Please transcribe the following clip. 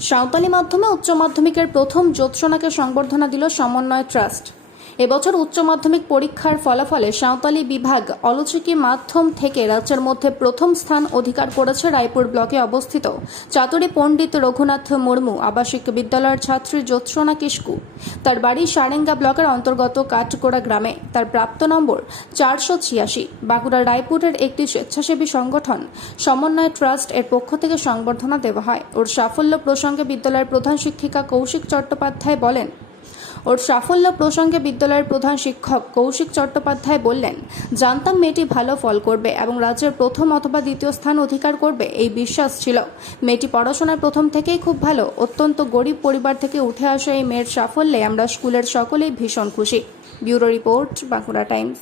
সাঁওতালি মাধ্যমে উচ্চ মাধ্যমিকের প্রথম জ্যোৎসনাকে সংবর্ধনা দিল সমন্বয় ট্রাস্ট। এবছর উচ্চ মাধ্যমিক পরীক্ষার ফলাফলে সাঁওতালি বিভাগ অলচিকি মাধ্যম থেকে রাজ্যের মধ্যে প্রথম স্থান অধিকার করেছে রায়পুর ব্লকে অবস্থিত চাতুরি পণ্ডিত রঘুনাথ মুর্মু, আবাসিক বিদ্যালয়ের ছাত্রী জ্যোৎসনা কিস্কু তার বাড়ি সারেঙ্গা ব্লকের অন্তর্গত কাঠগোড়া গ্রামে। তার প্রাপ্ত নম্বর চারশো ছিয়াশি। বাঁকুড়া রায়পুরের একটি স্বেচ্ছাসেবী সংগঠন সমন্বয় ট্রাস্ট এর পক্ষ থেকে সংবর্ধনা দেওয়া হয়। ওর সাফল্য প্রসঙ্গে বিদ্যালয়ের প্রধান শিক্ষিকা কৌশিক চট্টোপাধ্যায় বলেন ওর সাফল্য প্রসঙ্গে বিদ্যালয়ের প্রধান শিক্ষক কৌশিক চট্টোপাধ্যায় বললেন, জানতাম মেয়েটি ভালো ফল করবে এবং রাজ্যের প্রথম অথবা দ্বিতীয় স্থান অধিকার করবে, এই বিশ্বাস ছিল। মেয়েটি পড়াশোনায় প্রথম থেকেই খুব ভালো। অত্যন্ত গরিব পরিবার থেকে উঠে আসা এই মেয়ের সাফল্যে আমরা স্কুলের সকলেই ভীষণ খুশি। Bureau report, Bankura Times.